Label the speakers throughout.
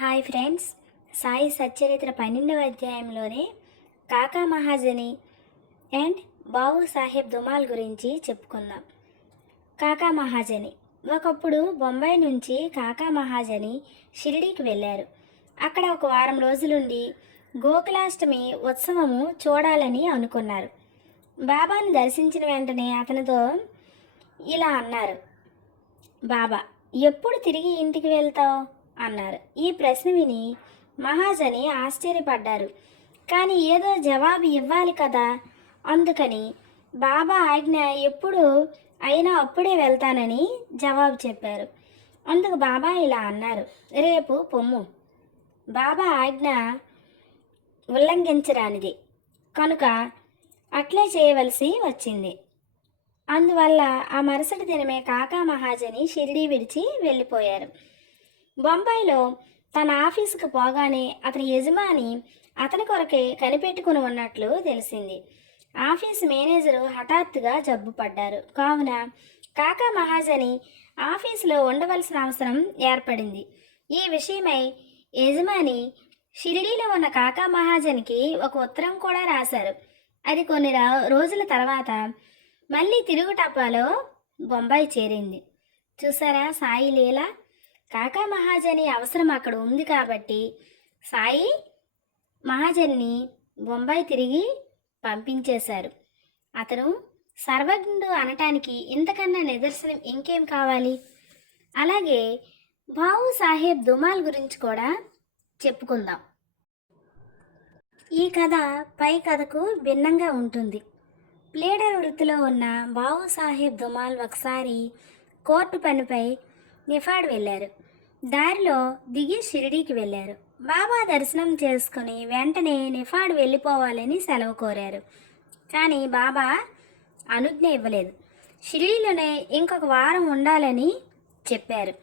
Speaker 1: Hi friends Sai Satcharitra పన్నెండవ అధ్యాయంలోనే Kaka Mahajani and Babu Saheb Dhumal గురించి చెప్పుకుందాం. కాకా మహాజని. ఒకప్పుడు బొంబాయి నుంచి కాకా మహాజని షిరిడీకి వెళ్ళారు. అక్కడ ఒక వారం రోజులుండి గోకులాష్టమి ఉత్సవము చూడాలని అనుకున్నారు. బాబాను దర్శించిన వెంటనే అతనితో ఇలా అన్నారు. బాబా ఎప్పుడు తిరిగి ఇంటికి వెళ్తావు? అన్నారు. ఈ ప్రశ్న విని మహాజని ఆశ్చర్యపడ్డారు. కానీ ఏదో జవాబు ఇవ్వాలి కదా? అందుకని బాబా ఆజ్ఞ ఎప్పుడు అయినా అప్పుడే వెళ్తానని జవాబు చెప్పారు. అందుకు బాబా ఇలా అన్నారు. రేపు పొమ్ము. బాబా ఆజ్ఞ ఉల్లంఘించరానిది. కనుక అట్లే చేయవలసి వచ్చింది. అందువల్ల ఆ మరుసటి దినమే కాకా మహాజని షిరిడీ విడిచి వెళ్ళిపోయారు. బొంబాయిలో తన ఆఫీసుకు పోగానే అతని యజమాని అతని కొరకే కనిపెట్టుకుని ఉన్నట్లు తెలిసింది. ఆఫీస్ మేనేజరు హఠాత్తుగా జబ్బు పడ్డారు. కావున కాకా మహాజని ఆఫీసులో ఉండవలసిన అవసరం ఏర్పడింది. ఈ విషయమై యజమాని షిరిడీలో ఉన్న కాకా మహాజన్కి ఒక ఉత్తరం కూడా రాశారు. అది కొన్ని రోజుల తర్వాత మళ్ళీ తిరుగు టపాలో బొంబాయి చేరింది. చూసారా సాయి లీలా? కాకా మహాజని అవసరం అక్కడ ఉంది కాబట్టి సాయి మహాజన్ని బొంబాయి తిరిగి పంపించేశారు. అతను సర్వజ్ఞుడు అనటానికి ఇంతకన్నా నిదర్శనం ఇంకేం కావాలి? అలాగే బావు సాహెబ్ దుమాల్ గురించి కూడా చెప్పుకుందాం. ఈ కథ పై కథకు భిన్నంగా ఉంటుంది. ప్లేడర్ వృత్తిలో ఉన్న బావు సాహెబ్ దుమాల్ ఒకసారి కోర్టు పనిపై నిఫాడ్ వెళ్ళారు. దారిలో దిగి షిరిడీకి వెళ్ళారు. బాబా దర్శనం చేసుకుని వెంటనే నిఫాడ్ వెళ్ళిపోవాలని సెలవు కోరారు. కానీ బాబా అనుజ్ఞ ఇవ్వలేదు. షిరిడీలోనే ఇంకొక వారం ఉండాలని చెప్పారు.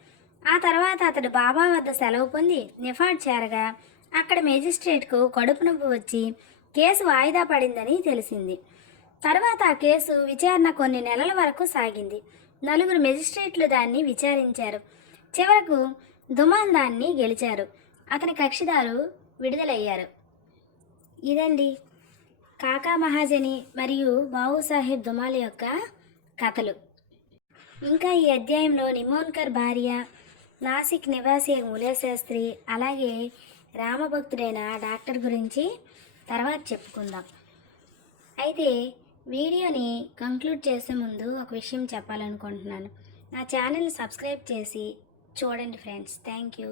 Speaker 1: ఆ తర్వాత అతడు బాబా వద్ద సెలవు పొంది నిఫాడ్ చేరగా అక్కడ మేజిస్ట్రేట్కు కడుపు నొప్పి వచ్చి కేసు వాయిదా పడిందని తెలిసింది. తర్వాత ఆ కేసు విచారణ కొన్ని నెలల వరకు సాగింది. నలుగురు మెజిస్ట్రేట్లు దాన్ని విచారించారు. చివరకు దుమాన్ దాన్ని గెలిచారు. అతని కక్షిదారు విడుదలయ్యారు. ఇదండి కాకా మహాజని మరియు బాబు సాహెబ్ దుమాల్ యొక్క కథలు. ఇంకా ఈ అధ్యాయంలో నిమోన్కర్ భార్య నాసిక్ నివాసి మూలశాస్త్రి అలాగే రామభక్తుడైన డాక్టర్ గురించి తర్వాత చెప్పుకుందాం. అయితే వీడియోని కంక్లూడ్ చేసే ముందు ఒక విషయం చెప్పాలనుకుంటున్నాను. నా ఛానల్ సబ్స్క్రైబ్ చేసి చూడండి ఫ్రెండ్స్. Thank you.